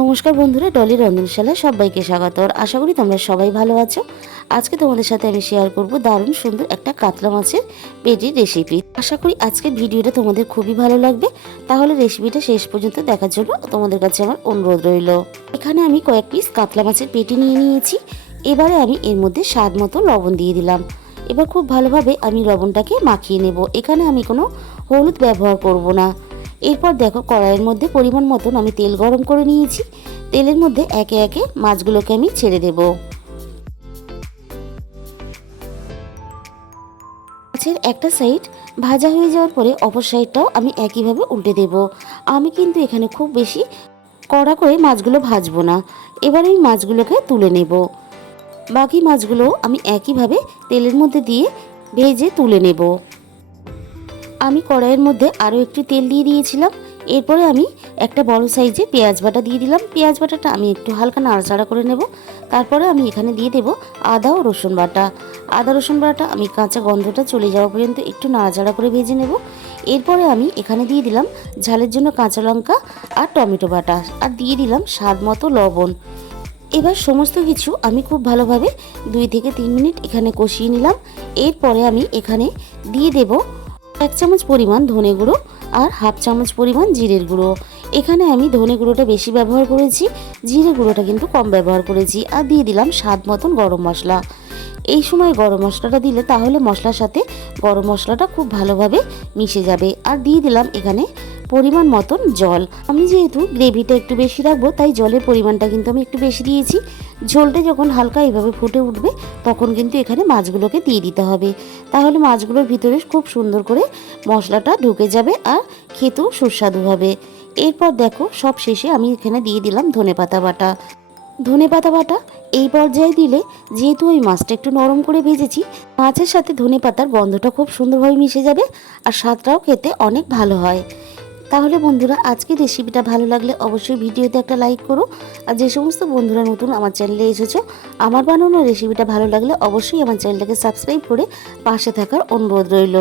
নমস্কার বন্ধুরা, ডলি রন্ধনশালায় সবাইকে স্বাগত। আশা করি তোমরা সবাই ভালো আছো। আজকে তোমাদের সাথে আমি শেয়ার করব দারুণ সুন্দর একটা কাতলা মাছের পেটির রেসিপি। আশা করি আজকের ভিডিওটা তোমাদের খুবই ভালো লাগবে। তাহলে রেসিপিটা শেষ পর্যন্ত দেখার জন্য তোমাদের কাছে আমার অনুরোধ রইল। এখানে আমি কয়েক পিস কাতলা মাছের পেটি নিয়ে নিয়েছি। এবারে আমি এর মধ্যে স্বাদ মতো লবণ দিয়ে দিলাম। এবার খুব ভালোভাবে আমি লবণটাকে মাখিয়ে নেব। এখানে আমি কোনো হলুদ ব্যবহার করব না। এরপর দেখো, কড়াইয়ের মধ্যে পরিমাণ মতন আমি তেল গরম করে নিয়েছি। তেলের মধ্যে একে একে মাছগুলোকে আমি ছেড়ে দেব। মাছের একটা সাইড ভাজা হয়ে যাওয়ার পরে অপর সাইডটাও আমি একইভাবে উল্টে দেব। আমি কিন্তু এখানে খুব বেশি কড়া করে মাছগুলো ভাজবো না। এবার আমি মাছগুলোকে তুলে নেব। বাকি মাছগুলো আমি একইভাবে তেলের মধ্যে দিয়ে ভেজে তুলে নেব। আমি কড়াইয়ের মধ্যে আরও একটু তেল দিয়ে দিয়েছিলাম। এরপরে আমি একটা বড় সাইজে পেঁয়াজ বাটা দিয়ে দিলাম। পেঁয়াজ বাটাটা আমি একটু হালকা নাড়াচাড়া করে নেব। তারপরে আমি এখানে দিয়ে দেব আদা ও রসুন বাটা। আদা রসুন বাটা আমি কাঁচা গন্ধটা চলে যাওয়া পর্যন্ত একটু নাড়াচাড়া করে ভেজে নেব। এরপরে আমি এখানে দিয়ে দিলাম ঝালের জন্য কাঁচা লঙ্কা আর টমেটো বাটা, আর দিয়ে দিলাম স্বাদ মতো লবণ। এবার সমস্ত কিছু আমি খুব ভালোভাবে 2 থেকে 3 মিনিট এখানে কষিয়ে নিলাম। এরপরে আমি এখানে দিয়ে দেব 1 চামচ পরিমাণ ধনে গুঁড়ো আর হাফ চামচ পরিমাণ জিরের গুঁড়ো। এখানে আমি ধনে গুঁড়োটা বেশি ব্যবহার করেছি, জিরে গুঁড়োটা কিন্তু কম ব্যবহার করেছি। আর দিয়ে দিলাম স্বাদ মতন গরম মশলা। এই সময় গরম মশলাটা দিলে তাহলে মশলার সাথে গরম মশলাটা খুব ভালোভাবে মিশে যাবে। আর দিয়ে দিলাম এখানে পরিমাণ মতন জল। আমি যেহেতু গ্রেভিটা একটু বেশি রাখবো, তাই জলের পরিমাণটা কিন্তু আমি একটু বেশি দিয়েছি। ঝোলটা যখন হালকা এইভাবে ফুটে উঠবে তখন কিন্তু এখানে মাছগুলোকে দিয়ে দিতে হবে। তাহলে মাছগুলোর ভিতরে খুব সুন্দর করে মশলাটা ঢুকে যাবে আর খেতেও সুস্বাদু হবে। এরপর দেখো, সব শেষে আমি এখানে দিয়ে দিলাম ধনেপাতা বাটা। ধনেপাতা বাটা এই পর্যায়ে দিলে, যেহেতু ওই মাছটা একটু নরম করে ভেজেছি, মাছের সাথে ধনেপাতার গন্ধটা খুব সুন্দরভাবে মিশে যাবে আর স্বাদটাও খেতে অনেক ভালো হয়। তাহলে বন্ধুরা, আজকের রেসিপিটা ভালো লাগলে অবশ্যই ভিডিওতে একটা লাইক করো। আর যে সমস্ত বন্ধুরা নতুন আমার চ্যানেলে এসেছো, আমার বানানো রেসিপিটা ভালো লাগলে অবশ্যই আমার চ্যানেলটাকে সাবস্ক্রাইব করে পাশে থাকার অনুরোধ রইল।